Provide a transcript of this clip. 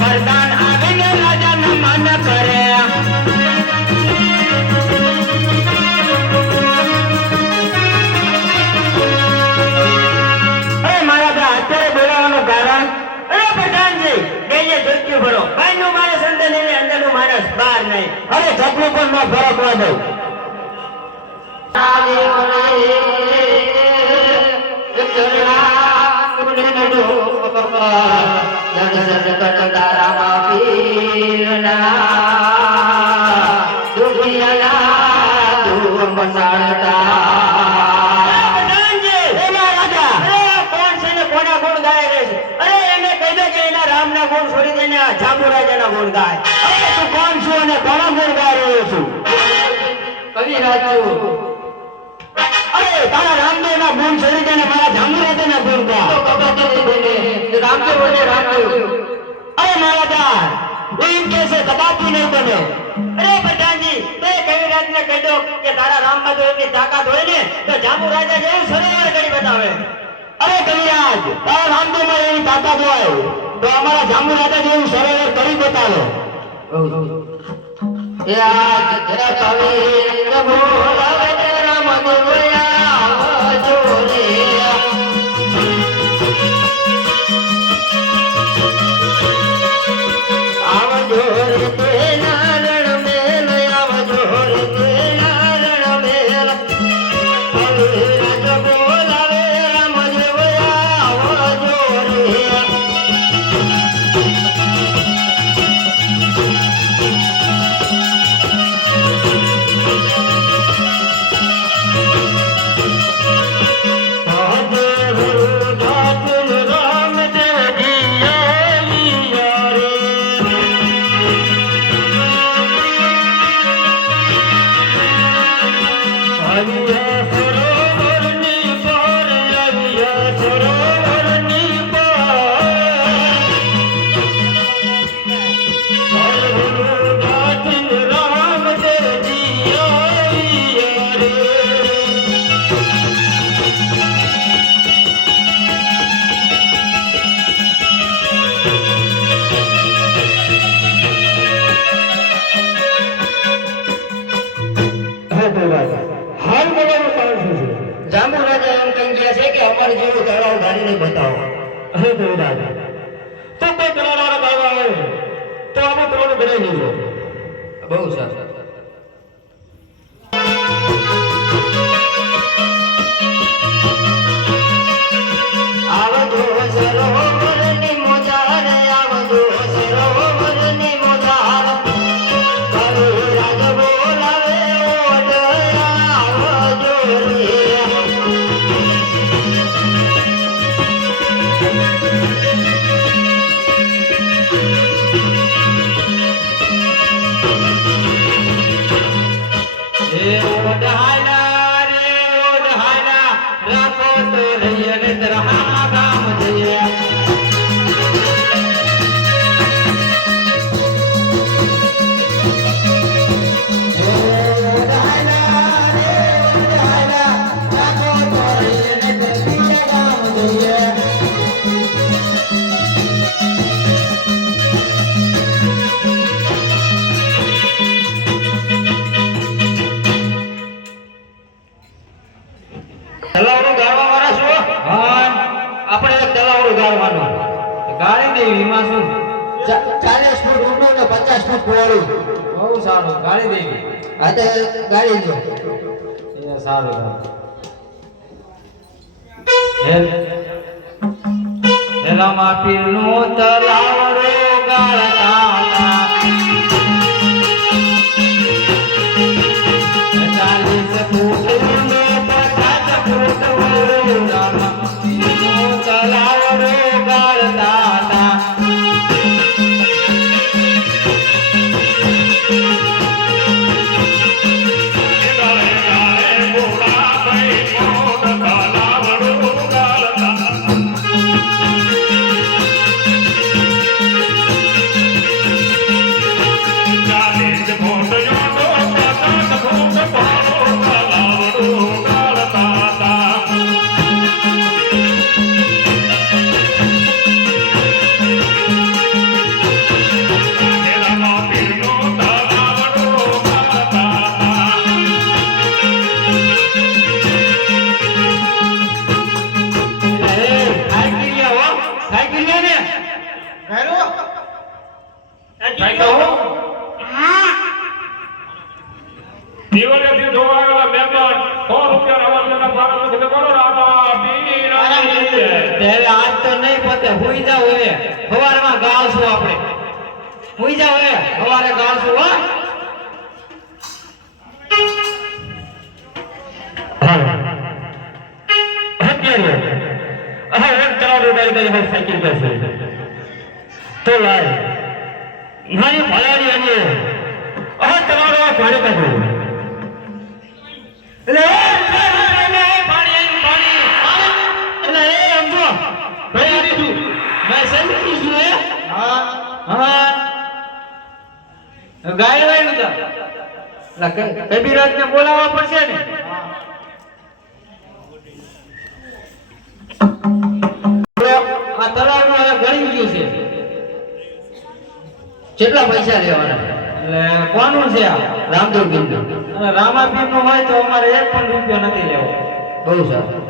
વરદાન આવીને રાજાનું મન કરે મારા અત્યારે બોલાવવાનું કારણ પ્રધાનજી બેને જોત્યું ભરો બહારનું માણસ અંદર નહીં અંદરનું માણસ બહાર નહીં હવે ચકલું પણ ન ફરકવા દઉં જાંબુરાજાના ગુણ ગાય તું કોણ છું અને કોના ગુણ ગાઈ રહ્યો છું કવિરાજ અરે તારા રામદેવના ગુણ છોડી દે ને મારા જાંબુરાજાના ગુણ ગા રામદેવ બોલે રામદેવ અરે મહારાજા એમ કેસે કદાપી નહીં બને અરે પ્રધાનજી તો કવિરાજને કહી દો કે તારા રામમાં તો એટલી તાકાત હોય ને તો જાંબુરાજા જેવું સરોવર કરી બતાવે અરે કવિરાજ તારા રામદેવમાં એવી તાકાત હોય તો અમારા જાંબુરાજા જેવું સરોવર કરી બતાવો જાંબુરાજા એમ કહી ગયા છે કે અમારે જેવું તળાવ ગાડીને બતાવો અરે દેવરાજ તો કોઈ તળાવવાળા બાવા આવે તો અમે તળાવ બનાવી દઈએ બહુ સારું આવજો સરોવરની મોજાર આવજો સરોવરની મોજાર રાજ બોલાવે આવજો રે ગાડી દેવી માં શું 40 ફૂટ ઊંડું ને 50 ફૂટ પહોળું બહુ સારું ગાડી દેવી આ તો ગાડી જો એ સારું હેલા માપી નું તલાવડો ગાળતા 40 ફૂટ ઊંડો 50 ફૂટ પહોળું તલાવડો ગાળતા કઈ કહો હા દિવાળીથી જોવા આવેલા મહેમાન 100 રૂપિયા રવાના ભારત છે બોલો રામા પીરાની જય. હવે આજ તો નહીં પતે હુઈ જાવ હવે સવારમાં ગાવશું આપણે હુઈ જાવ હવે સવારે ગાવશું હો સાયકલ પાસે તો લાય મારી ભલાની અને તમારો ભાડે કાઢો એટલે પાણી એટલે એ સમજો ભાઈ દીધું મેં સેલ્ફી કીધું હે હા હા ગાય વાય નતા એટલે કબીરાજ ને બોલાવવા પડશે ને આ તળાવનું હવે ગળી ગયું છે કેટલા પૈસા લેવાના એટલે કોનું છે આ રામદેવ પીર અને રામાપીર નું હોય તો અમારે 1 પણ રૂપિયો નથી લેવો બહુ સારું